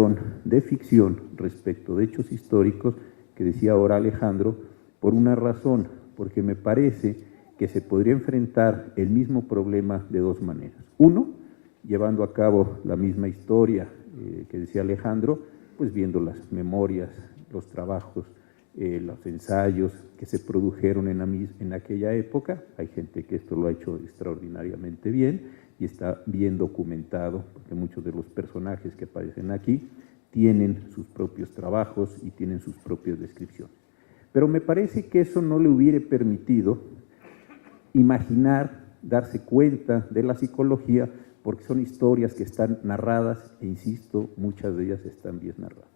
producción de ficción respecto de hechos históricos que decía ahora Alejandro, por una razón, porque me parece que se podría enfrentar el mismo problema de dos maneras. Uno, llevando a cabo la misma historia que decía Alejandro, pues viendo las memorias, los trabajos, los ensayos que se produjeron en aquella época. Hay gente que esto lo ha hecho extraordinariamente bien y está bien documentado, porque muchos de los personajes que aparecen aquí tienen sus propios trabajos y tienen sus propias descripciones. Pero me parece que eso no le hubiera permitido imaginar, darse cuenta de la psicología, porque son historias que están narradas, e insisto, muchas de ellas están bien narradas.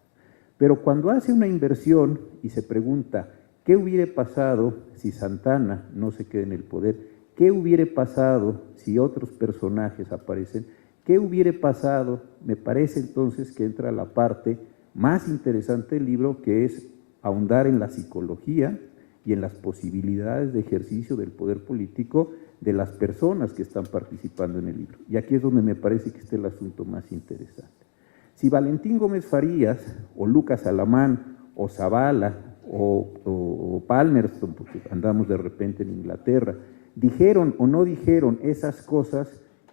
Pero cuando hace una inversión y se pregunta, ¿qué hubiera pasado si Santana no se queda en el poder? ¿Qué hubiera pasado si otros personajes aparecen? ¿Qué hubiera pasado? Me parece entonces que entra la parte más interesante del libro, que es ahondar en la psicología y en las posibilidades de ejercicio del poder político de las personas que están participando en el libro. Y aquí es donde me parece que está el asunto más interesante. Si Valentín Gómez Farías, o Lucas Alamán, o Zavala, o Palmerston, porque andamos de repente en Inglaterra, dijeron o no dijeron esas cosas,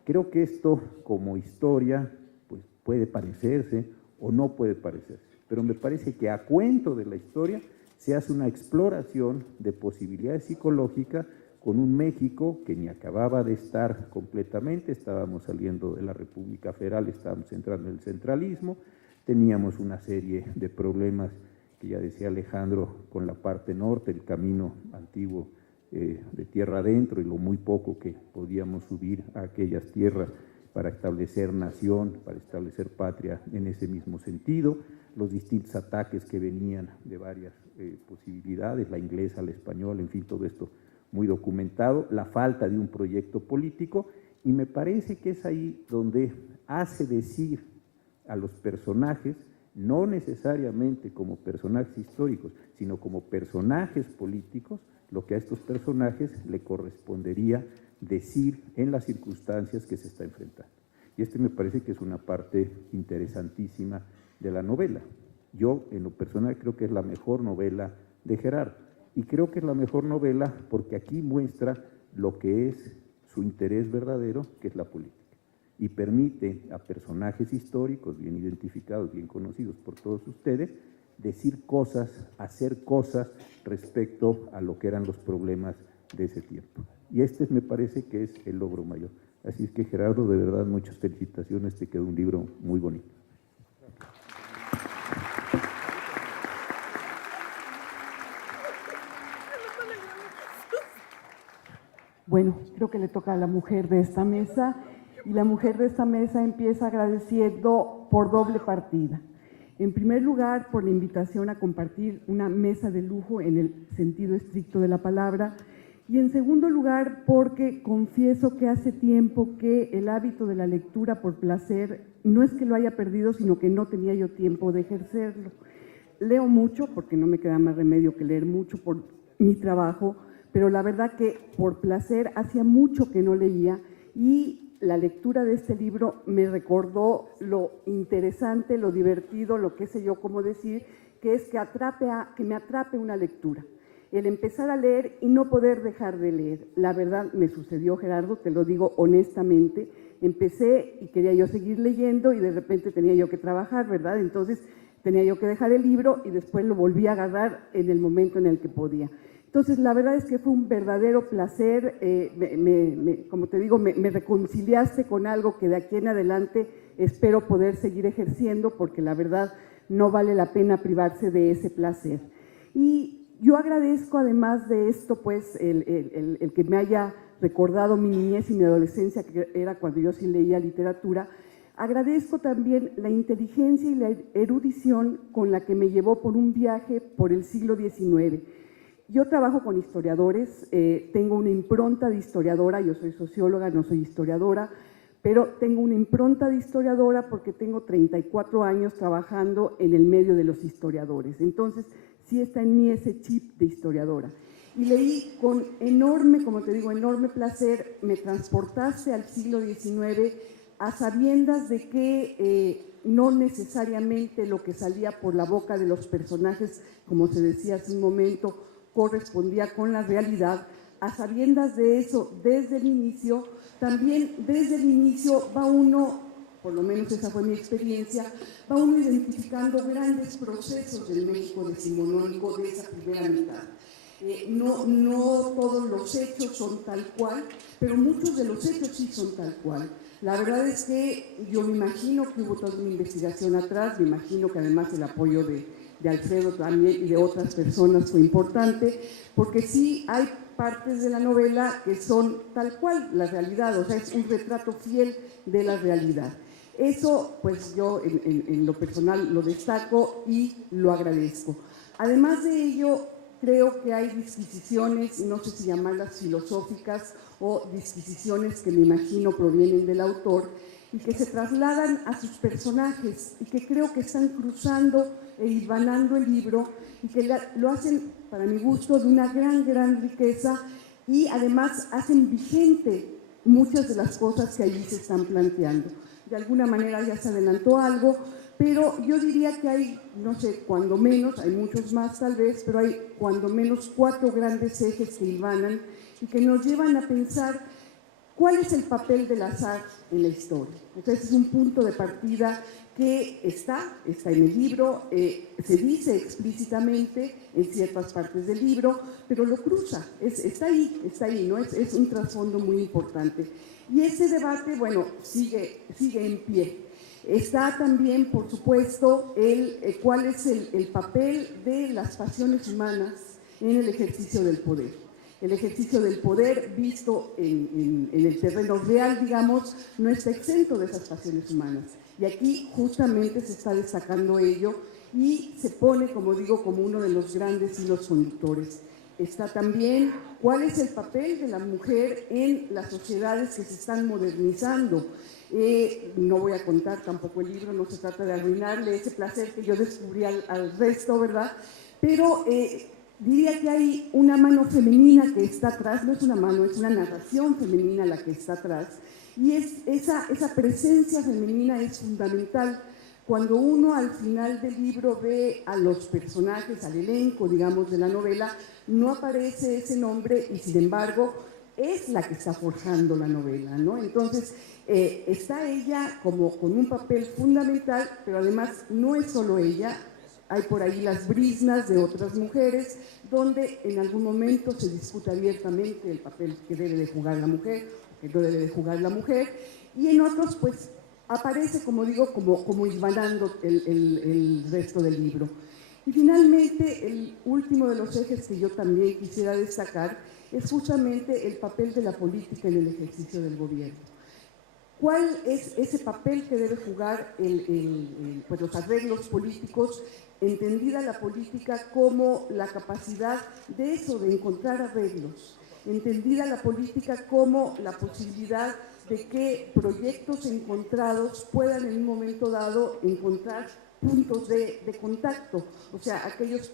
creo que esto como historia pues puede parecerse o no puede parecerse, pero me parece que a cuento de la historia se hace una exploración de posibilidades psicológicas con un México que ni acababa de estar completamente, estábamos saliendo de la República Federal, estábamos entrando en el centralismo, teníamos una serie de problemas que ya decía Alejandro con la parte norte, el camino antiguo de tierra adentro y lo muy poco que podíamos subir a aquellas tierras para establecer nación, para establecer patria en ese mismo sentido, los distintos ataques que venían de varias posibilidades, la inglesa, la española, en fin, todo esto muy documentado, la falta de un proyecto político, y me parece que es ahí donde hace decir a los personajes, no necesariamente como personajes históricos, sino como personajes políticos, lo que a estos personajes le correspondería decir en las circunstancias que se está enfrentando. Y me parece que es una parte interesantísima de la novela. Yo, en lo personal, creo que es la mejor novela de Gerardo. Y creo que es la mejor novela porque aquí muestra lo que es su interés verdadero, que es la política. Y permite a personajes históricos bien identificados, bien conocidos por todos ustedes, decir cosas, hacer cosas respecto a lo que eran los problemas de ese tiempo. Y me parece que es el logro mayor. Así es que, Gerardo, de verdad, muchas felicitaciones, te quedó un libro muy bonito. Bueno, creo que le toca a la mujer de esta mesa, y la mujer de esta mesa empieza agradeciendo por doble partida. En primer lugar, por la invitación a compartir una mesa de lujo en el sentido estricto de la palabra, y en segundo lugar, porque confieso que hace tiempo que el hábito de la lectura por placer no es que lo haya perdido, sino que no tenía yo tiempo de ejercerlo. Leo mucho, porque no me queda más remedio que leer mucho por mi trabajo, pero la verdad que por placer hacía mucho que no leía, y la lectura de este libro me recordó lo interesante, lo divertido, lo qué sé yo cómo decir, que es que me atrape una lectura. El empezar a leer y no poder dejar de leer. La verdad me sucedió, Gerardo, te lo digo honestamente, empecé y quería yo seguir leyendo y de repente tenía yo que trabajar, ¿verdad? Entonces tenía yo que dejar el libro y después lo volví a agarrar en el momento en el que podía. Entonces, la verdad es que fue un verdadero placer, como te digo, me reconciliaste con algo que de aquí en adelante espero poder seguir ejerciendo, porque la verdad no vale la pena privarse de ese placer. Y yo agradezco, además de esto, pues, el que me haya recordado mi niñez y mi adolescencia, que era cuando yo sí leía literatura. Agradezco también la inteligencia y la erudición con la que me llevó por un viaje por el siglo XIX. Yo trabajo con historiadores, tengo una impronta de historiadora, yo soy socióloga, no soy historiadora, pero tengo una impronta de historiadora porque tengo 34 años trabajando en el medio de los historiadores. Entonces, sí está en mí ese chip de historiadora. Y leí con enorme, como te digo, enorme placer, me transportaste al siglo XIX, a sabiendas de que no necesariamente lo que salía por la boca de los personajes, como se decía hace un momento, correspondía con la realidad. A sabiendas de eso desde el inicio, también desde el inicio va uno, por lo menos esa fue mi experiencia, va uno identificando grandes procesos del México decimonónico de esa primera mitad. No todos los hechos son tal cual, pero muchos de los hechos sí son tal cual. La verdad es que yo me imagino que hubo toda una investigación atrás, me imagino que además el apoyo de Alfredo también y de otras personas fue importante, porque sí hay partes de la novela que son tal cual la realidad, o sea, es un retrato fiel de la realidad. Eso, pues yo en lo personal lo destaco y lo agradezco. Además de ello, creo que hay disquisiciones, no sé si llamarlas filosóficas o disquisiciones que me imagino provienen del autor y que se trasladan a sus personajes y que creo que están cruzando e hilvanando el libro y que lo hacen, para mi gusto, de una gran riqueza y además hacen vigente muchas de las cosas que allí se están planteando. De alguna manera ya se adelantó algo, pero yo diría que hay, no sé, cuando menos, hay muchos más tal vez, pero hay cuando menos 4 grandes ejes que hilvanan y que nos llevan a pensar cuál es el papel del azar en la historia. Entonces es un punto de partida que está en el libro, se dice explícitamente en ciertas partes del libro, pero lo cruza, está ahí, ¿no? Es un trasfondo muy importante. Y ese debate, bueno, sigue en pie. Está también, por supuesto, cuál es el papel de las pasiones humanas en el ejercicio del poder. El ejercicio del poder visto en el terreno real, digamos, no está exento de esas pasiones humanas. Y aquí justamente se está destacando ello y se pone, como digo, como uno de los grandes hilos conductores. Está también cuál es el papel de la mujer en las sociedades que se están modernizando. No voy a contar tampoco el libro, no se trata de arruinarle ese placer que yo descubrí al resto, ¿verdad? Pero diría que hay una mano femenina que está atrás, no es una mano, es una narración femenina la que está atrás, y esa presencia femenina es fundamental. Cuando uno al final del libro ve a los personajes, al elenco, digamos, de la novela, no aparece ese nombre y sin embargo es la que está forjando la novela, ¿no? Entonces, está ella como con un papel fundamental, pero además no es solo ella, hay por ahí las briznas de otras mujeres, donde en algún momento se discute abiertamente el papel que debe de jugar la mujer, que no debe de jugar la mujer, y en otros, pues, aparece, como digo, como hilvanando el resto del libro. Y finalmente, el último de los ejes que yo también quisiera destacar es justamente el papel de la política en el ejercicio del gobierno. ¿Cuál es ese papel que debe jugar pues los arreglos políticos, entendida la política como la capacidad de eso, de encontrar arreglos, entendida la política como la posibilidad de que proyectos encontrados puedan en un momento dado encontrar puntos de contacto, o sea, aquellos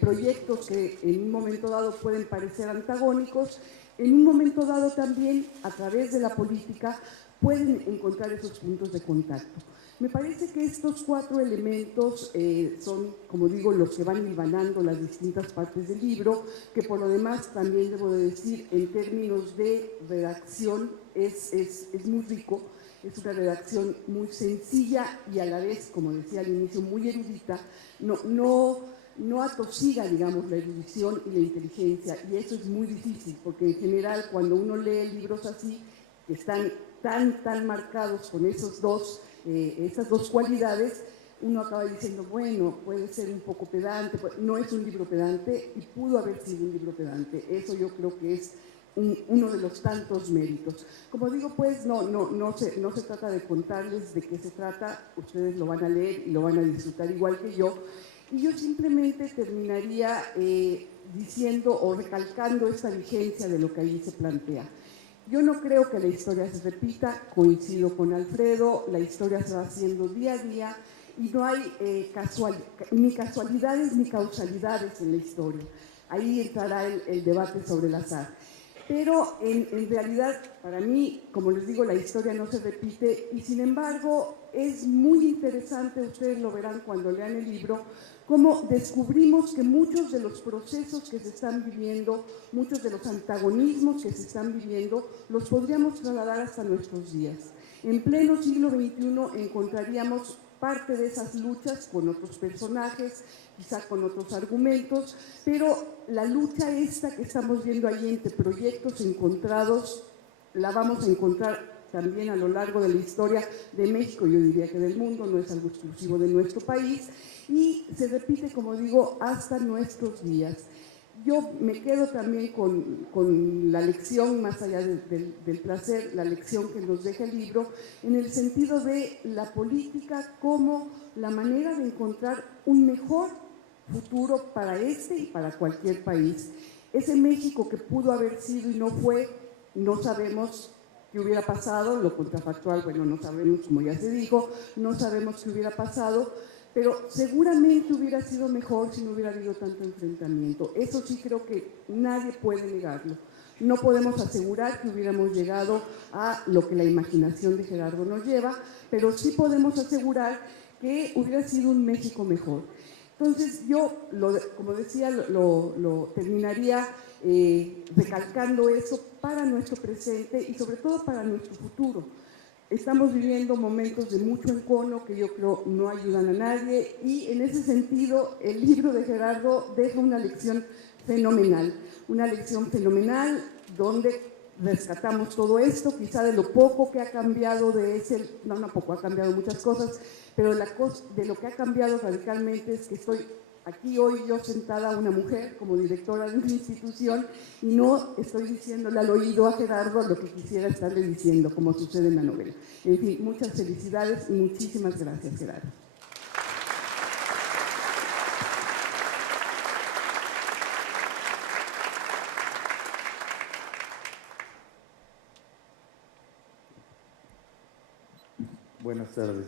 proyectos que en un momento dado pueden parecer antagónicos, en un momento dado también, a través de la política, pueden encontrar esos puntos de contacto. Me parece que estos 4 elementos son, como digo, los que van hilvanando las distintas partes del libro, que por lo demás también debo de decir, en términos de redacción, es muy rico, es una redacción muy sencilla y a la vez, como decía al inicio, muy erudita, no atosiga, digamos, la erudición y la inteligencia, y eso es muy difícil, porque en general cuando uno lee libros así, que están tan marcados con esas dos cualidades, uno acaba diciendo, bueno, puede ser un poco pedante, no es un libro pedante y pudo haber sido un libro pedante. Eso yo creo que es uno de los tantos méritos. Como digo, pues no se trata de contarles de qué se trata, ustedes lo van a leer y lo van a disfrutar igual que yo. Y yo simplemente terminaría diciendo o recalcando esta vigencia de lo que allí se plantea. Yo no creo que la historia se repita, coincido con Alfredo, la historia se va haciendo día a día y no hay ni casualidades ni causalidades en la historia. Ahí entrará el debate sobre el azar. Pero en realidad, para mí, como les digo, la historia no se repite y sin embargo es muy interesante, ustedes lo verán cuando lean el libro, cómo descubrimos que muchos de los procesos que se están viviendo, muchos de los antagonismos que se están viviendo, los podríamos trasladar hasta nuestros días. En pleno siglo XXI encontraríamos parte de esas luchas con otros personajes, quizá con otros argumentos, pero la lucha esta que estamos viendo ahí entre proyectos encontrados, la vamos a encontrar también a lo largo de la historia de México, yo diría que del mundo, no es algo exclusivo de nuestro país, y se repite, como digo, hasta nuestros días. Yo me quedo también con la lección, más allá del placer, la lección que nos deja el libro, en el sentido de la política como la manera de encontrar un mejor futuro para este y para cualquier país. Ese México que pudo haber sido y no fue, no sabemos qué hubiera pasado, lo contrafactual, bueno, no sabemos, como ya se dijo, no sabemos qué hubiera pasado, pero seguramente hubiera sido mejor si no hubiera habido tanto enfrentamiento. Eso sí creo que nadie puede negarlo. No podemos asegurar que hubiéramos llegado a lo que la imaginación de Gerardo nos lleva, pero sí podemos asegurar que hubiera sido un México mejor. Entonces yo, como decía, lo terminaría recalcando eso para nuestro presente y sobre todo para nuestro futuro. Estamos viviendo momentos de mucho encono que yo creo no ayudan a nadie y en ese sentido el libro de Gerardo deja una lección fenomenal donde rescatamos todo esto, quizá de lo poco que ha cambiado de ese, no poco, ha cambiado muchas cosas, pero de lo que ha cambiado radicalmente es que estoy aquí hoy yo sentada, una mujer, como directora de una institución, y no estoy diciéndole al oído a Gerardo lo que quisiera estarle diciendo, como sucede en la novela. En fin, muchas felicidades y muchísimas gracias, Gerardo. Buenas tardes.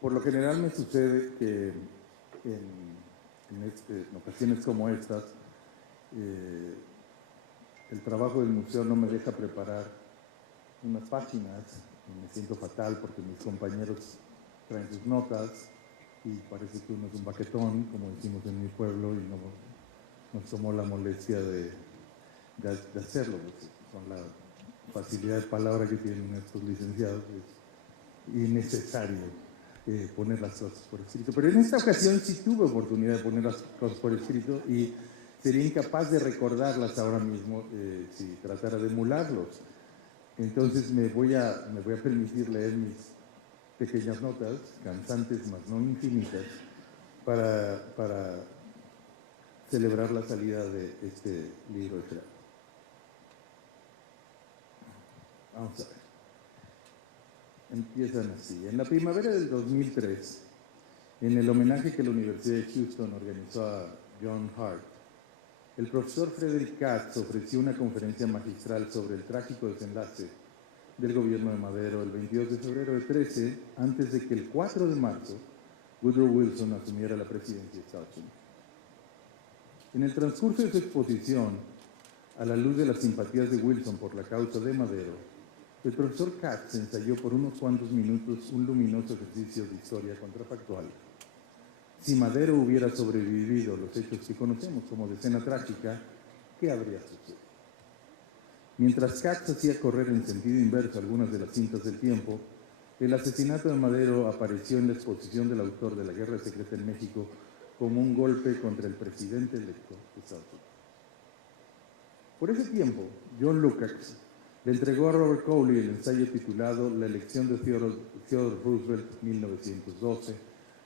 Por lo general me sucede que en ocasiones como estas, el trabajo del museo no me deja preparar unas páginas y me siento fatal porque mis compañeros traen sus notas y parece que uno es un baquetón, como decimos en mi pueblo, y no nos tomó la molestia de hacerlo. Con la facilidad de palabra que tienen estos licenciados, es innecesario poner las cosas por escrito. Pero en esta ocasión sí tuve oportunidad de poner las cosas por escrito y sería incapaz de recordarlas ahora mismo si tratara de emularlos. Entonces me voy a permitir leer mis pequeñas notas, cansantes mas no infinitas, para celebrar la salida de este libro de Gerardo. Vamos a ver. Empiezan así. En la primavera del 2003, en el homenaje que la Universidad de Houston organizó a John Hart, el profesor Frederick Katz ofreció una conferencia magistral sobre el trágico desenlace del gobierno de Madero el 22 de febrero de 13, antes de que el 4 de marzo Woodrow Wilson asumiera la presidencia de Estados Unidos. En el transcurso de su exposición, a la luz de las simpatías de Wilson por la causa de Madero, el profesor Katz ensayó por unos cuantos minutos un luminoso ejercicio de historia contrafactual. Si Madero hubiera sobrevivido los hechos que conocemos como decena trágica, ¿qué habría sucedido? Mientras Katz hacía correr en sentido inverso algunas de las cintas del tiempo, el asesinato de Madero apareció en la exposición del autor de La Guerra Secreta en México como un golpe contra el presidente electo de Estados Unidos. Por ese tiempo, John Lukács le entregó a Robert Cowley el ensayo titulado La elección de Theodore Roosevelt 1912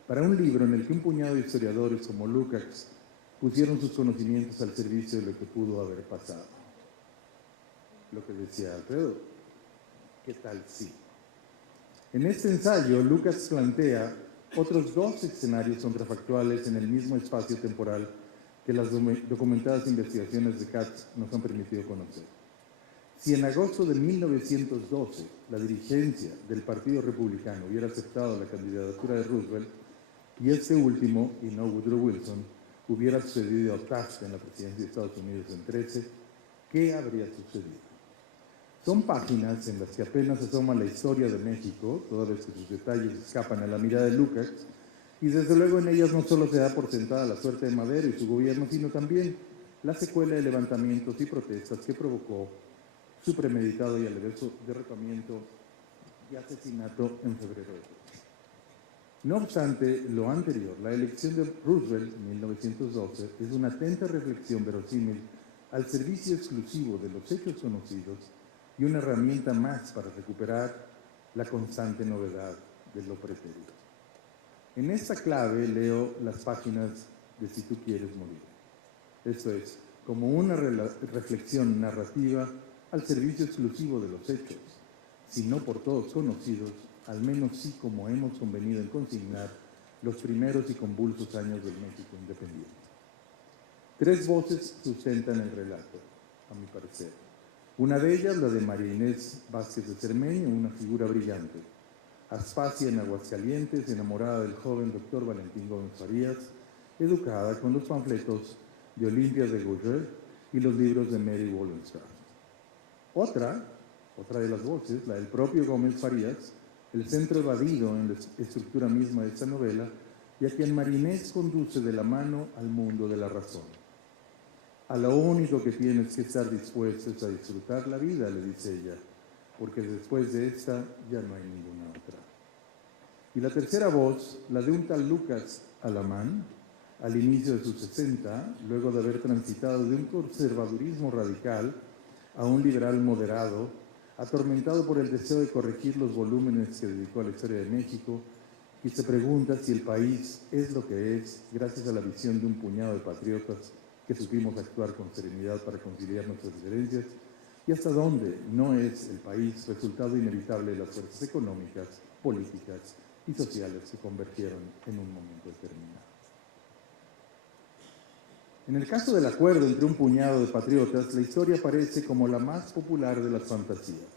para un libro en el que un puñado de historiadores como Lukács pusieron sus conocimientos al servicio de lo que pudo haber pasado. Lo que decía Alfredo, ¿qué tal si? En este ensayo, Lukács plantea otros dos escenarios contrafactuales en el mismo espacio temporal que las documentadas investigaciones de Katz nos han permitido conocer. Si en agosto de 1912 la dirigencia del Partido Republicano hubiera aceptado la candidatura de Roosevelt y este último, y no Woodrow Wilson, hubiera sucedido a Taft en la presidencia de Estados Unidos en 13, ¿Qué habría sucedido? Son páginas en las que apenas asoma la historia de México, toda vez que sus detalles escapan a la mirada de Lukács, y desde luego en ellas no solo se da por sentada la suerte de Madero y su gobierno, sino también la secuela de levantamientos y protestas que provocó su premeditado y alevoso derrocamiento y asesinato en febrero de 2003. No obstante lo anterior, la elección de Roosevelt en 1912 es una atenta reflexión verosímil al servicio exclusivo de los hechos conocidos y una herramienta más para recuperar la constante novedad de lo pretérito. En esta clave leo las páginas de Si tú quieres morir. Esto es, como una reflexión narrativa al servicio exclusivo de los hechos, si no por todos conocidos, al menos sí como hemos convenido en consignar los primeros y convulsos años del México independiente. 3 voces sustentan el relato, a mi parecer. Una de ellas, la de María Inés Vázquez de Cermeño, una figura brillante. Aspasia en Aguascalientes, enamorada del joven doctor Valentín Gómez Farías, educada con los panfletos de Olimpia de Gouges y los libros de Mary Wollstonecraft. Otra de las voces, la del propio Gómez Farías, el centro evadido en la estructura misma de esta novela, y a quien María Inés conduce de la mano al mundo de la razón. A lo único que tienes que estar dispuesto es a disfrutar la vida, le dice ella, porque después de esta ya no hay ninguna otra. Y la tercera voz, la de un tal Lucas Alamán, al inicio de sus 60, luego de haber transitado de un conservadurismo radical a un liberal moderado, atormentado por el deseo de corregir los volúmenes que dedicó a la historia de México, y se pregunta si el país es lo que es gracias a la visión de un puñado de patriotas que supimos actuar con serenidad para conciliar nuestras diferencias, y hasta dónde no es el país resultado inevitable de las fuerzas económicas, políticas y sociales que convergieron en un momento determinado. En el caso del acuerdo entre un puñado de patriotas, la historia aparece como la más popular de las fantasías,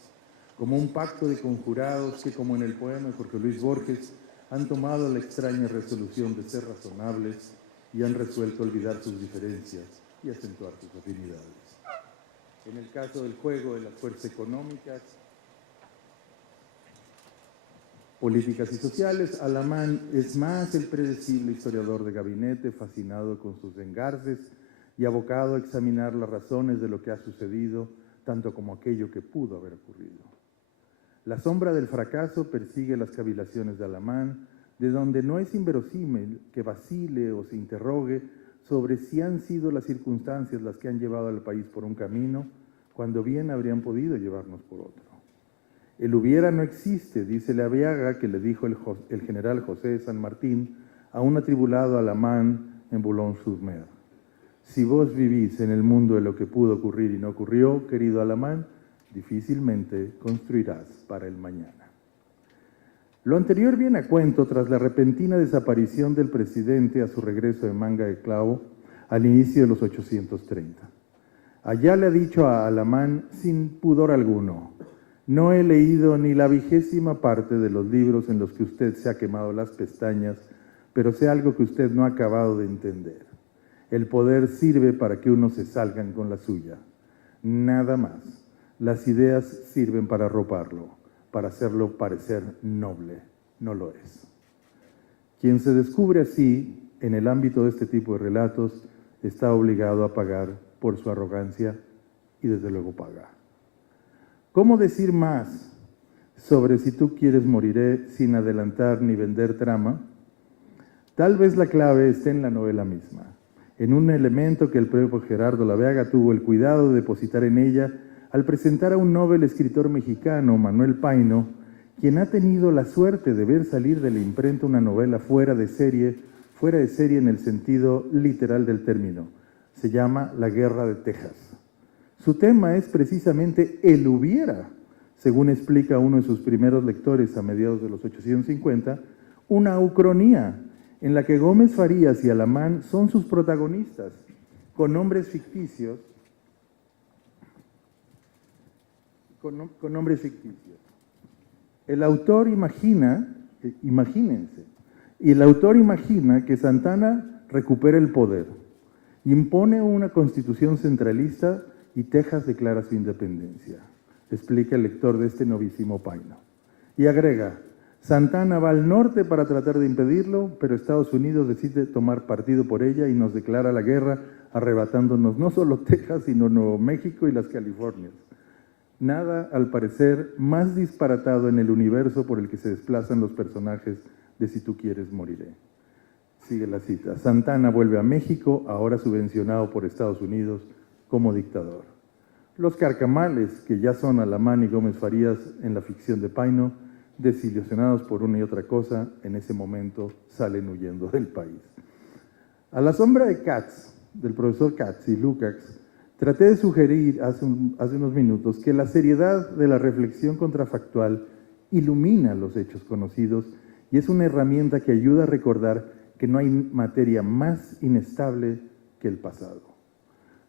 como un pacto de conjurados que, como en el poema de Jorge Luis Borges, han tomado la extraña resolución de ser razonables y han resuelto olvidar sus diferencias y acentuar sus afinidades. En el caso del juego de las fuerzas económicas, políticas y sociales, Alamán es más el predecible historiador de gabinete, fascinado con sus engarces y abocado a examinar las razones de lo que ha sucedido, tanto como aquello que pudo haber ocurrido. La sombra del fracaso persigue las cavilaciones de Alamán, de donde no es inverosímil que vacile o se interrogue sobre si han sido las circunstancias las que han llevado al país por un camino, cuando bien habrían podido llevarnos por otro. El hubiera no existe, dice Leaviaga, que le dijo el general José de San Martín a un atribulado Alamán en Boulogne-sur-Mer. Si vos vivís en el mundo de lo que pudo ocurrir y no ocurrió, querido Alamán, difícilmente construirás para el mañana. Lo anterior viene a cuento tras la repentina desaparición del presidente a su regreso de Manga de Clavo al inicio de los 830. Allá le ha dicho a Alamán sin pudor alguno: no he leído ni la 20ª parte de los libros en los que usted se ha quemado las pestañas, pero sé algo que usted no ha acabado de entender. El poder sirve para que unos se salgan con la suya. Nada más. Las ideas sirven para arroparlo, para hacerlo parecer noble. No lo es. Quien se descubre así, en el ámbito de este tipo de relatos, está obligado a pagar por su arrogancia y desde luego paga. ¿Cómo decir más sobre Si tú quieres moriré sin adelantar ni vender trama? Tal vez la clave esté en la novela misma, en un elemento que el propio Gerardo Leaviaga tuvo el cuidado de depositar en ella al presentar a un novel escritor mexicano, Manuel Paino, quien ha tenido la suerte de ver salir de la imprenta una novela fuera de serie en el sentido literal del término. Se llama La Guerra de Texas. Su tema es precisamente el hubiera, según explica uno de sus primeros lectores a mediados de los 850, una ucronía en la que Gómez Farías y Alamán son sus protagonistas, con nombres ficticios, El autor imagínense, y el autor imagina que Santana recupera el poder, impone una constitución centralista y Texas declara su independencia, explica el lector de este novísimo paino. Y agrega, Santa Anna va al norte para tratar de impedirlo, pero Estados Unidos decide tomar partido por ella y nos declara la guerra, arrebatándonos no solo Texas, sino Nuevo México y las Californias. Nada, al parecer, más disparatado en el universo por el que se desplazan los personajes de Si tú quieres, moriré. Sigue la cita. Santa Anna vuelve a México, ahora subvencionado por Estados Unidos, como dictador. Los carcamales, que ya son Alamán y Gómez Farías en la ficción de Paino, desilusionados por una y otra cosa, en ese momento salen huyendo del país. A la sombra de Katz, del profesor Katz y Lukács, traté de sugerir hace unos minutos que la seriedad de la reflexión contrafactual ilumina los hechos conocidos y es una herramienta que ayuda a recordar que no hay materia más inestable que el pasado.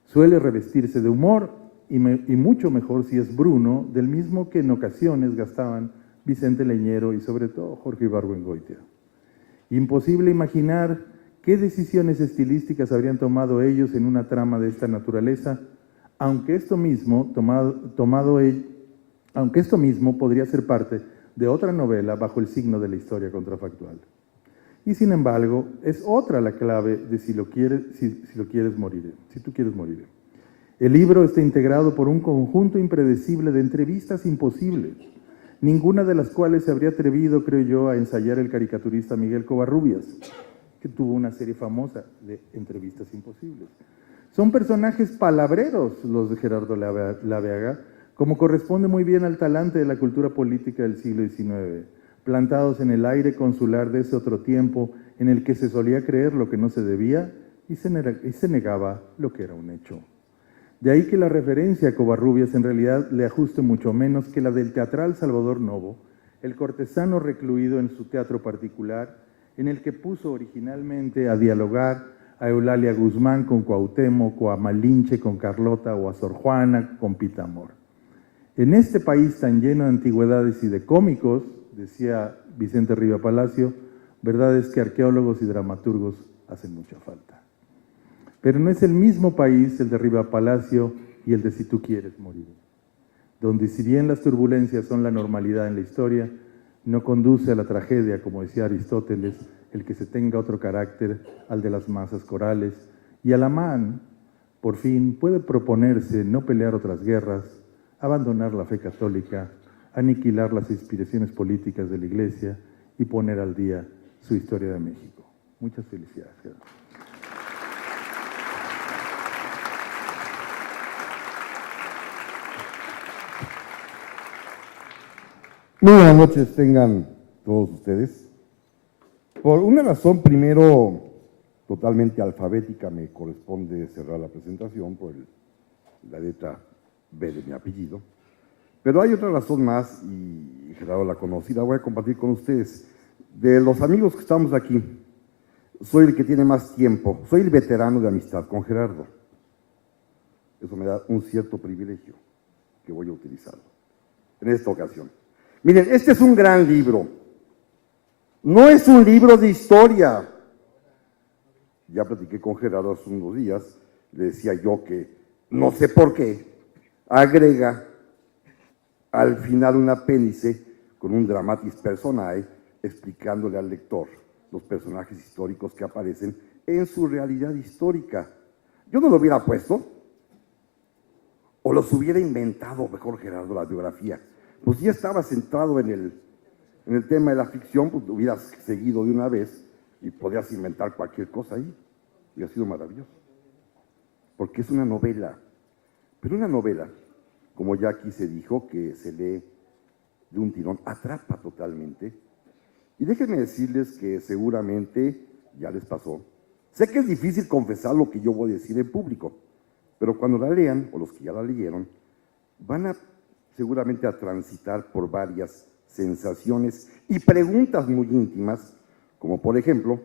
Suele revestirse de humor y mucho mejor si es Bruno, del mismo que en ocasiones gastaban Vicente Leñero y sobre todo Jorge Ibargüengoitia. Imposible imaginar qué decisiones estilísticas habrían tomado ellos en una trama de esta naturaleza, aunque esto mismo podría ser parte de otra novela bajo el signo de la historia contrafactual. Y sin embargo, es otra la clave de si tú quieres morir. El libro está integrado por un conjunto impredecible de entrevistas imposibles, ninguna de las cuales se habría atrevido, creo yo, a ensayar el caricaturista Miguel Covarrubias, que tuvo una serie famosa de entrevistas imposibles. Son personajes palabreros los de Gerardo Laveaga, como corresponde muy bien al talante de la cultura política del siglo XIX, plantados en el aire consular de ese otro tiempo en el que se solía creer lo que no se debía y se negaba lo que era un hecho. De ahí que la referencia a Covarrubias en realidad le ajuste mucho menos que la del teatral Salvador Novo, el cortesano recluido en su teatro particular, en el que puso originalmente a dialogar a Eulalia Guzmán con Cuauhtémoc, o a Malinche con Carlota, o a Sor Juana con Pitamor. En este país tan lleno de antigüedades y de cómicos, decía Vicente Riva Palacio, verdad es que arqueólogos y dramaturgos hacen mucha falta. Pero no es el mismo país el de Riva Palacio y el de Si tú quieres morir, donde si bien las turbulencias son la normalidad en la historia, no conduce a la tragedia, como decía Aristóteles, el que se tenga otro carácter al de las masas corales, y Alamán, por fin, puede proponerse no pelear otras guerras, abandonar la fe católica, aniquilar las inspiraciones políticas de la Iglesia y poner al día su historia de México. Muchas felicidades, Gerardo. Muy buenas noches tengan todos ustedes. Por una razón, primero, totalmente alfabética, me corresponde cerrar la presentación por la letra B de mi apellido. Pero hay otra razón más, y Gerardo la conocí, la voy a compartir con ustedes. De los amigos que estamos aquí, soy el que tiene más tiempo, soy el veterano de amistad con Gerardo. Eso me da un cierto privilegio que voy a utilizar en esta ocasión. Miren, este es un gran libro. No es un libro de historia. Ya platiqué con Gerardo hace unos días, le decía yo que, no sé por qué, agrega al final un apéndice con un dramatis personae explicándole al lector los personajes históricos que aparecen en su realidad histórica. Yo no lo hubiera puesto, o los hubiera inventado mejor Gerardo, la biografía. Pues ya estaba centrado en el tema de la ficción, pues hubieras seguido de una vez y podías inventar cualquier cosa ahí. Y ha sido maravilloso. Porque es una novela. Pero una novela, como ya aquí se dijo, que se lee de un tirón, atrapa totalmente. Y déjenme decirles que seguramente ya les pasó. Sé que es difícil confesar lo que yo voy a decir en público, pero cuando la lean, o los que ya la leyeron, van seguramente a transitar por varias sensaciones y preguntas muy íntimas, como por ejemplo,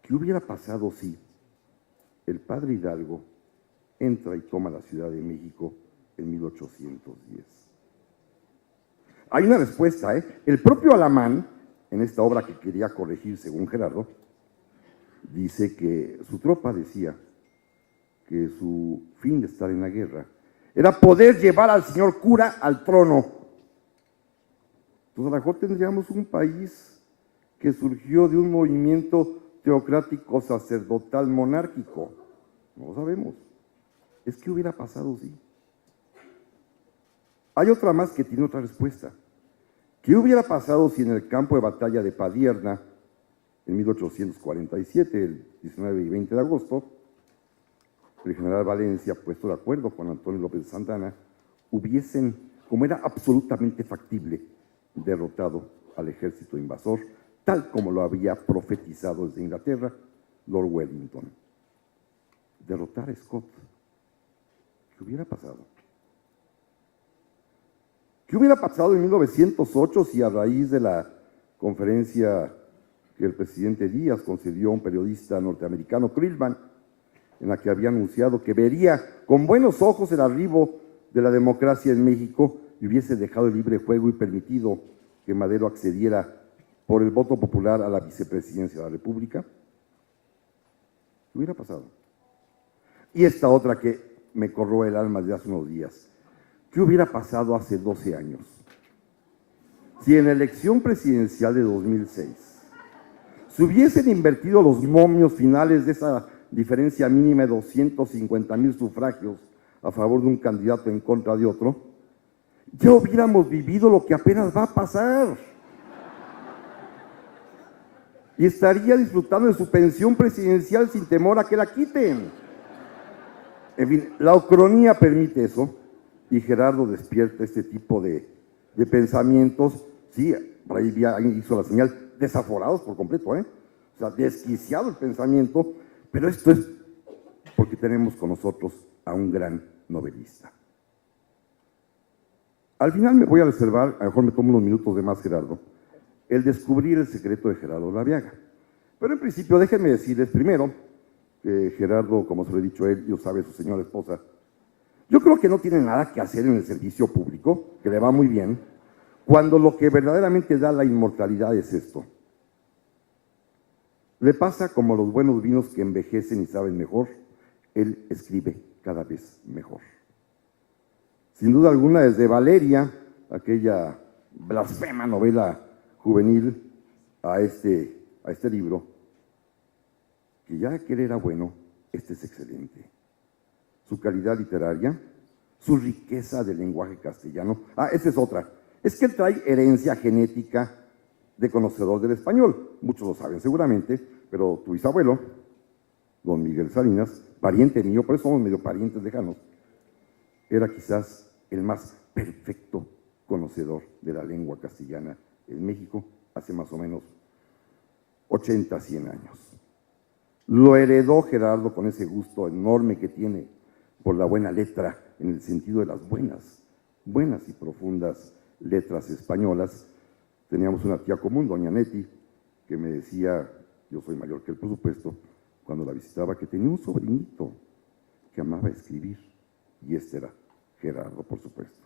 ¿qué hubiera pasado si el padre Hidalgo entra y toma la Ciudad de México en 1810? Hay una respuesta, ¿eh? El propio Alamán, en esta obra que quería corregir según Gerardo, dice que su tropa decía que su fin de estar en la guerra era poder llevar al señor cura al trono. Entonces a lo mejor tendríamos un país que surgió de un movimiento teocrático sacerdotal monárquico. No lo sabemos. Es que hubiera pasado, sí. Hay otra más que tiene otra respuesta. ¿Qué hubiera pasado si en el campo de batalla de Padierna, en 1847, el 19 y 20 de agosto, el general Valencia, puesto de acuerdo con Antonio López de Santana, hubiesen, como era absolutamente factible, derrotado al ejército invasor, tal como lo había profetizado desde Inglaterra Lord Wellington? Derrotar a Scott. ¿Qué hubiera pasado? ¿Qué hubiera pasado en 1908 si a raíz de la conferencia que el presidente Díaz concedió a un periodista norteamericano, Krillman, en la que había anunciado que vería con buenos ojos el arribo de la democracia en México y hubiese dejado el libre juego y permitido que Madero accediera por el voto popular a la vicepresidencia de la República? ¿Qué hubiera pasado? Y esta otra que me corroe el alma de hace unos días. ¿Qué hubiera pasado hace 12 años? Si en la elección presidencial de 2006 se hubiesen invertido los momios finales de esa diferencia mínima de 250,000 sufragios a favor de un candidato en contra de otro, ya hubiéramos vivido lo que apenas va a pasar. Y estaría disfrutando de su pensión presidencial sin temor a que la quiten. En fin, la ucronía permite eso, y Gerardo despierta este tipo de pensamientos. Sí, por ahí hizo la señal, desaforados por completo, O sea, desquiciado el pensamiento, pero esto es porque tenemos con nosotros a un gran novelista. Al final me voy a reservar, a lo mejor me tomo unos minutos de más, Gerardo, el descubrir el secreto de Gerardo Laviaga. Pero en principio, déjenme decirles primero que Gerardo, como se lo he dicho a él, y lo sabe su señora esposa, yo creo que no tiene nada que hacer en el servicio público, que le va muy bien, cuando lo que verdaderamente da la inmortalidad es esto. Le pasa como a los buenos vinos que envejecen y saben mejor, él escribe cada vez mejor. Sin duda alguna, desde Valeria, aquella blasfema novela juvenil, a este libro, que ya que él era bueno, este es excelente. Su calidad literaria, su riqueza del lenguaje castellano. Esa es otra. Es que él trae herencia genética de conocedor del español. Muchos lo saben seguramente, pero tu bisabuelo, don Miguel Salinas, pariente mío, por eso somos medio parientes lejanos, era quizás el más perfecto conocedor de la lengua castellana en México hace más o menos 80, 100 años. Lo heredó Gerardo con ese gusto enorme que tiene por la buena letra, en el sentido de las buenas y profundas letras españolas. Teníamos una tía común, doña Neti, que me decía, yo soy mayor que él, por supuesto, cuando la visitaba, que tenía un sobrinito que amaba escribir, y este era Gerardo, por supuesto.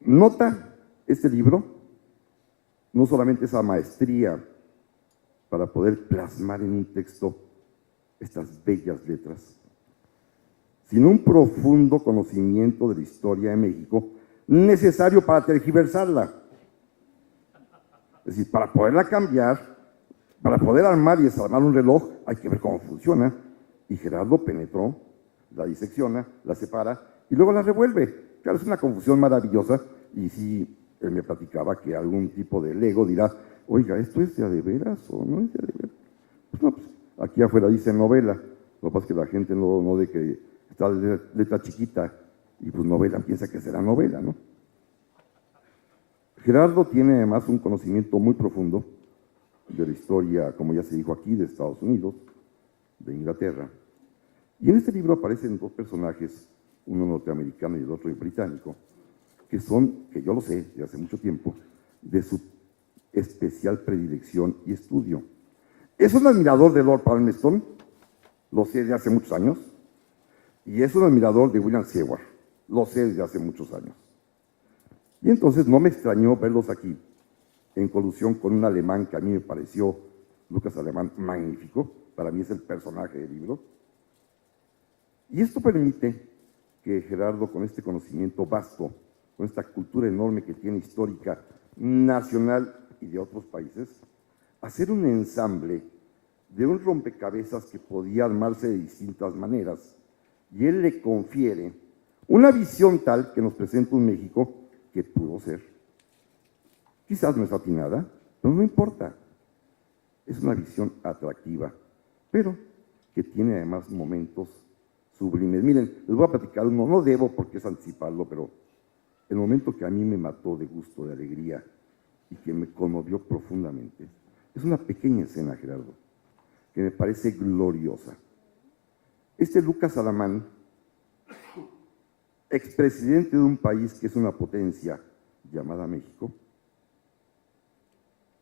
Nota este libro, no solamente esa maestría para poder plasmar en un texto estas bellas letras, sino un profundo conocimiento de la historia de México necesario para tergiversarla. Es decir, para poderla cambiar, para poder armar y desarmar un reloj, hay que ver cómo funciona. Y Gerardo penetró, la disecciona, la separa y luego la revuelve. Claro, es una confusión maravillosa, y sí, él me platicaba que algún tipo de lego dirá, oiga, ¿esto es de a de veras o no es de a de veras? Pues no, pues aquí afuera dice novela, lo que pasa es que la gente no de que está de letra chiquita, y pues novela piensa que será novela, ¿no? Gerardo tiene además un conocimiento muy profundo de la historia, como ya se dijo aquí, de Estados Unidos, de Inglaterra. Y en este libro aparecen dos personajes, uno norteamericano y el otro británico, que son, que yo lo sé de hace mucho tiempo, de su especial predilección y estudio. Es un admirador de Lord Palmerston, lo sé desde hace muchos años, y es un admirador de William Seward, lo sé desde hace muchos años. Y entonces no me extrañó verlos aquí, en colusión con un alemán que a mí me pareció, Lucas Alemán, magnífico, para mí es el personaje del libro, Y esto permite que Gerardo, con este conocimiento vasto, con esta cultura enorme que tiene histórica, nacional y de otros países, hacer un ensamble de un rompecabezas que podía armarse de distintas maneras, y él le confiere una visión tal que nos presenta un México que pudo ser. Quizás no es atinada, pero no importa. Es una visión atractiva, pero que tiene además momentos sublimes. Miren, les voy a platicar uno, no debo porque es anticiparlo, pero el momento que a mí me mató de gusto, de alegría, y que me conmovió profundamente, es una pequeña escena, Gerardo, que me parece gloriosa. Lucas Alamán, expresidente de un país que es una potencia llamada México,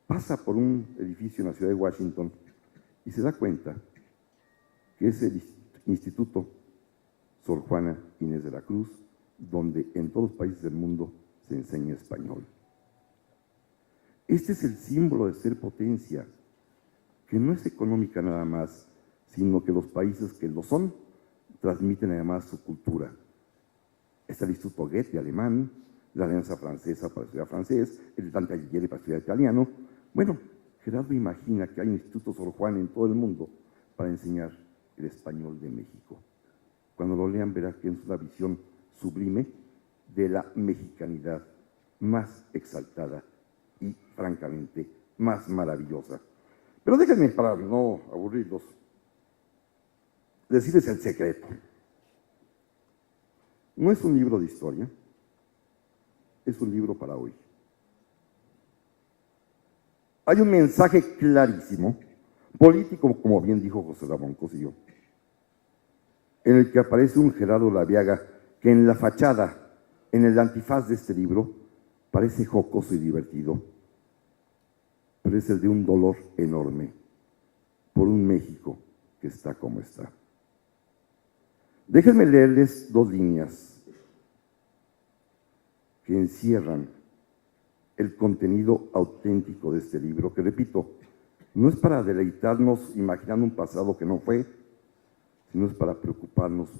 pasa por un edificio en la ciudad de Washington y se da cuenta que es el Instituto Sor Juana Inés de la Cruz, donde en todos los países del mundo se enseña español. Este es el símbolo de ser potencia, que no es económica nada más, sino que los países que lo son transmiten además su cultura. Está el Instituto Goethe alemán, la Alianza Francesa para estudiar francés, el Dante Alighieri para estudiar italiano. Bueno, Gerardo imagina que hay un Instituto Sor Juana en todo el mundo para enseñar el español de México. Cuando lo lean verán que es una visión sublime de la mexicanidad más exaltada y, francamente, más maravillosa. Pero déjenme, para no aburrirlos, decirles el secreto. No es un libro de historia, es un libro para hoy. Hay un mensaje clarísimo, político, como bien dijo José Ramón Cosío, en el que aparece un Gerardo Laviaga que en la fachada, en el antifaz de este libro, parece jocoso y divertido, pero es el de un dolor enorme por un México que está como está. Déjenme leerles dos líneas que encierran el contenido auténtico de este libro, que repito, no es para deleitarnos imaginando un pasado que no fue, sino es para preocuparnos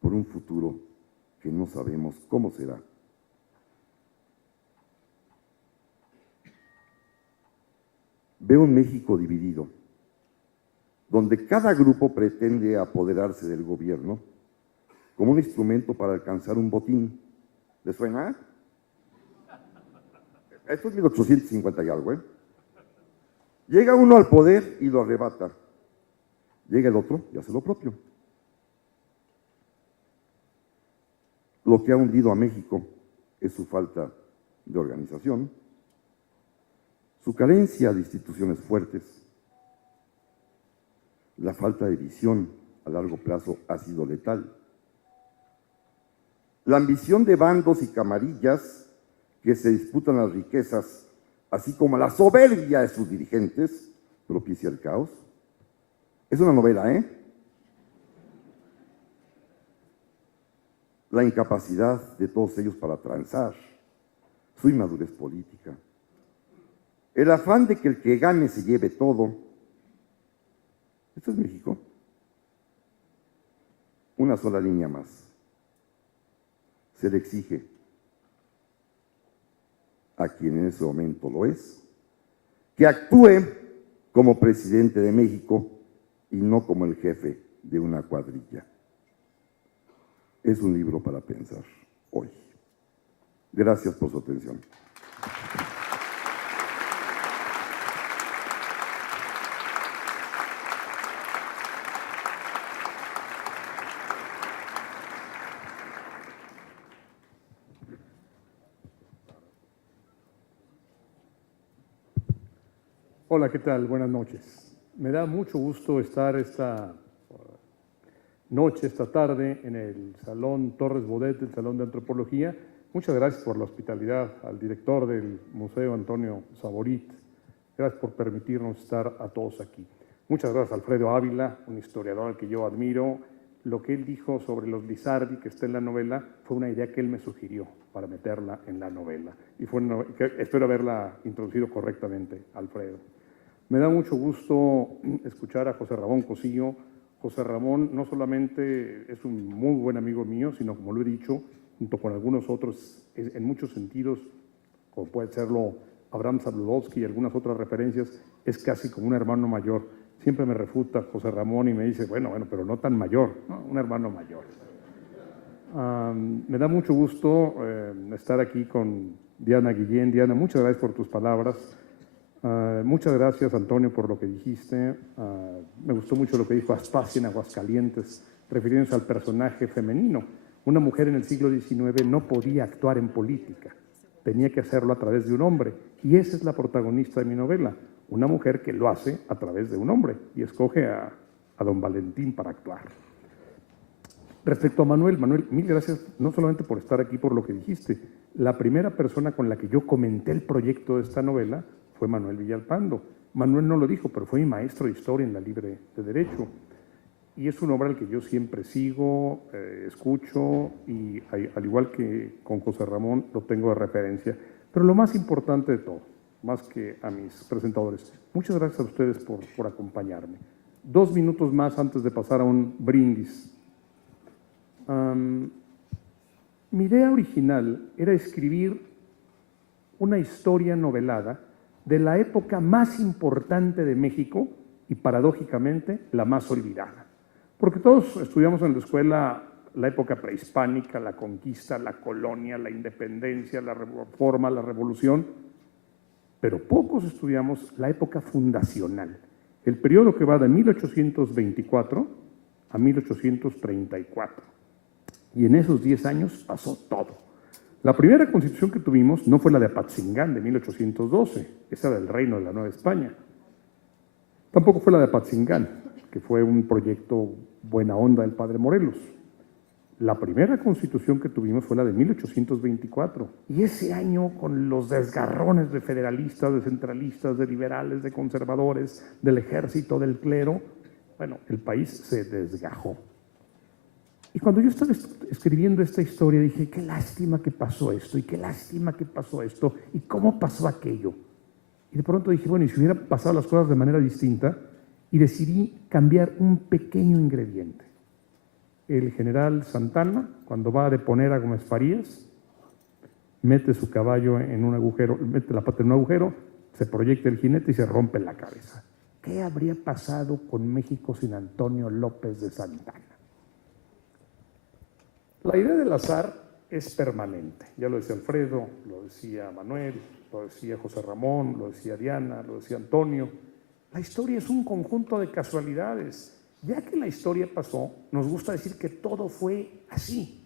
por un futuro que no sabemos cómo será. Veo un México dividido, donde cada grupo pretende apoderarse del gobierno como un instrumento para alcanzar un botín. ¿Les suena? Esto es 1850 y algo, ¿eh? Llega uno al poder y lo arrebata. Llega el otro y hace lo propio. Lo que ha hundido a México es su falta de organización, su carencia de instituciones fuertes, la falta de visión a largo plazo ha sido letal. La ambición de bandos y camarillas que se disputan las riquezas, así como la soberbia de sus dirigentes, propicia el caos. Es una novela, ¿eh? La incapacidad de todos ellos para transar, su inmadurez política, el afán de que el que gane se lleve todo. ¿Esto es México? Una sola línea más. Se le exige a quien en ese momento lo es, que actúe como presidente de México y no como el jefe de una cuadrilla. Es un libro para pensar hoy. Gracias por su atención. Hola, ¿qué tal? Buenas noches. Me da mucho gusto estar esta noche, esta tarde, en el Salón Torres Bodet, el Salón de Antropología. Muchas gracias por la hospitalidad al director del Museo, Antonio Saborit. Gracias por permitirnos estar a todos aquí. Muchas gracias a Alfredo Ávila, un historiador al que yo admiro. Lo que él dijo sobre los Lizardi, que está en la novela, fue una idea que él me sugirió para meterla en la novela. Y fue espero haberla introducido correctamente, Alfredo. Me da mucho gusto escuchar a José Ramón Cosío, José Ramón no solamente es un muy buen amigo mío, sino, como lo he dicho, junto con algunos otros, en muchos sentidos, como puede serlo Abraham Zabludovsky y algunas otras referencias, es casi como un hermano mayor. Siempre me refuta José Ramón y me dice, bueno, pero no tan mayor, ¿no? Un hermano mayor. Me da mucho gusto estar aquí con Diana Guillén. Diana, muchas gracias por tus palabras. Muchas gracias, Antonio, por lo que dijiste. Me gustó mucho lo que dijo Aspasia en Aguascalientes, refiriéndose al personaje femenino. Una mujer en el siglo XIX no podía actuar en política, tenía que hacerlo a través de un hombre. Y esa es la protagonista de mi novela, una mujer que lo hace a través de un hombre y escoge a don Valentín para actuar. Respecto a Manuel, mil gracias no solamente por estar aquí, por lo que dijiste. La primera persona con la que yo comenté el proyecto de esta novela fue Manuel Villalpando. Manuel no lo dijo, pero fue mi maestro de historia en la Libre de Derecho. Y es una obra al que yo siempre sigo, escucho, y al igual que con José Ramón, lo tengo de referencia. Pero lo más importante de todo, más que a mis presentadores, muchas gracias a ustedes por acompañarme. 2 minutos más antes de pasar a un brindis. Mi idea original era escribir una historia novelada de la época más importante de México y, paradójicamente, la más olvidada. Porque todos estudiamos en la escuela la época prehispánica, la conquista, la colonia, la independencia, la reforma, la revolución, pero pocos estudiamos la época fundacional, el periodo que va de 1824 a 1834. Y en esos 10 años pasó todo. La primera constitución que tuvimos no fue la de Apatzingán de 1812, esa del Reino de la Nueva España. Tampoco fue la de Apatzingán, que fue un proyecto buena onda del padre Morelos. La primera constitución que tuvimos fue la de 1824. Y ese año, con los desgarrones de federalistas, de centralistas, de liberales, de conservadores, del ejército, del clero, bueno, el país se desgajó. Y cuando yo estaba escribiendo esta historia dije, qué lástima que pasó esto, y qué lástima que pasó esto, y cómo pasó aquello. Y de pronto dije, bueno, y si hubiera pasado las cosas de manera distinta, y decidí cambiar un pequeño ingrediente. El general Santana, cuando va a deponer a Gómez Farías, mete su caballo en un agujero, mete la pata en un agujero, se proyecta el jinete y se rompe la cabeza. ¿Qué habría pasado con México sin Antonio López de Santana? La idea del azar es permanente. Ya lo decía Alfredo, lo decía Manuel, lo decía José Ramón, lo decía Diana, lo decía Antonio. La historia es un conjunto de casualidades. Ya que la historia pasó, nos gusta decir que todo fue así.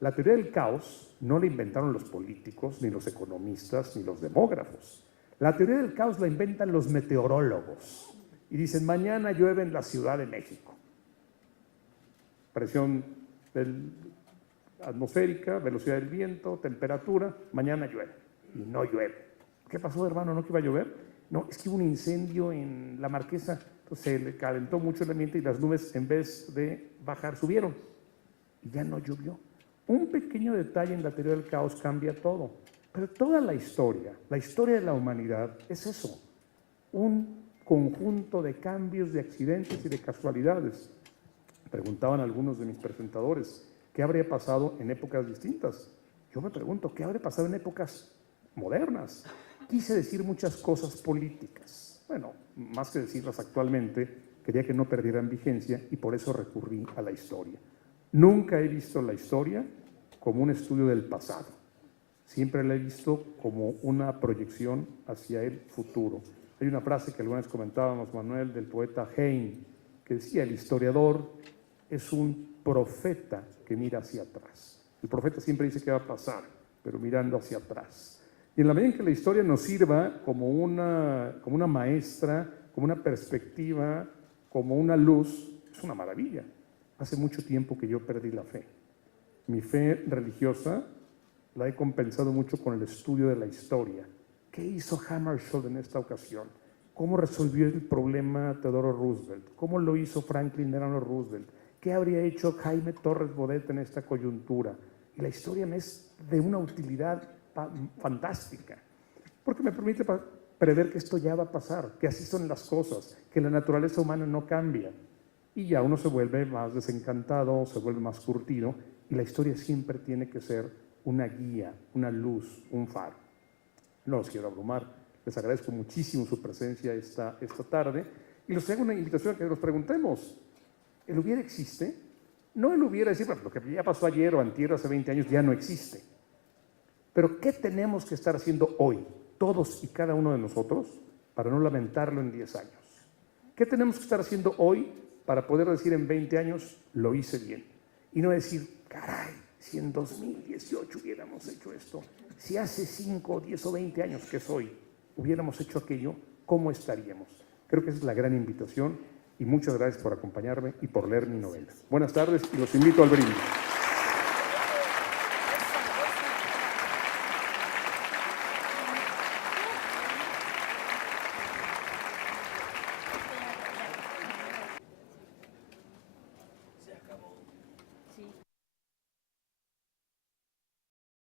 La teoría del caos no la inventaron los políticos, ni los economistas, ni los demógrafos. La teoría del caos la inventan los meteorólogos. Y dicen, mañana llueve en la Ciudad de México. Presión atmosférica, velocidad del viento, temperatura, mañana llueve. Y no llueve. ¿Qué pasó, hermano? ¿No que iba a llover? No, es que hubo un incendio en la Marquesa, entonces se le calentó mucho el ambiente y las nubes, en vez de bajar, subieron. Y ya no llovió. Un pequeño detalle en la teoría del caos cambia todo. Pero toda la historia de la humanidad es eso. Un conjunto de cambios, de accidentes y de casualidades. Preguntaban algunos de mis presentadores, ¿qué habría pasado en épocas distintas? Yo me pregunto, ¿qué habría pasado en épocas modernas? Quise decir muchas cosas políticas. Bueno, más que decirlas actualmente, quería que no perdieran vigencia y por eso recurrí a la historia. Nunca he visto la historia como un estudio del pasado. Siempre la he visto como una proyección hacia el futuro. Hay una frase que alguna vez comentábamos, Manuel, del poeta Heine, que decía, el historiador es un profeta que mira hacia atrás. El profeta siempre dice qué va a pasar, pero mirando hacia atrás. Y en la medida en que la historia nos sirva como una maestra, como una perspectiva, como una luz, es una maravilla. Hace mucho tiempo que yo perdí la fe. Mi fe religiosa la he compensado mucho con el estudio de la historia. ¿Qué hizo Hammarskjöld en esta ocasión? ¿Cómo resolvió el problema Theodore Roosevelt? ¿Cómo lo hizo Franklin Delano Roosevelt? ¿Qué habría hecho Jaime Torres Bodet en esta coyuntura? Y la historia me es de una utilidad fantástica, porque me permite prever que esto ya va a pasar, que así son las cosas, que la naturaleza humana no cambia. y ya uno se vuelve más desencantado, se vuelve más curtido, y la historia siempre tiene que ser una guía, una luz, un faro. No los quiero abrumar, les agradezco muchísimo su presencia esta tarde, y les hago una invitación a que nos preguntemos, ¿el hubiera existe? No el hubiera decir, bueno, lo que ya pasó ayer o antier, hace 20 años, ya no existe. Pero ¿qué tenemos que estar haciendo hoy, todos y cada uno de nosotros, para no lamentarlo en 10 años? ¿Qué tenemos que estar haciendo hoy para poder decir en 20 años, lo hice bien? Y no decir, caray, si en 2018 hubiéramos hecho esto, si hace 5, 10 o 20 años que es hoy, hubiéramos hecho aquello, ¿cómo estaríamos? Creo que esa es la gran invitación y muchas gracias por acompañarme y por leer mi novela. Buenas tardes y los invito al brindis.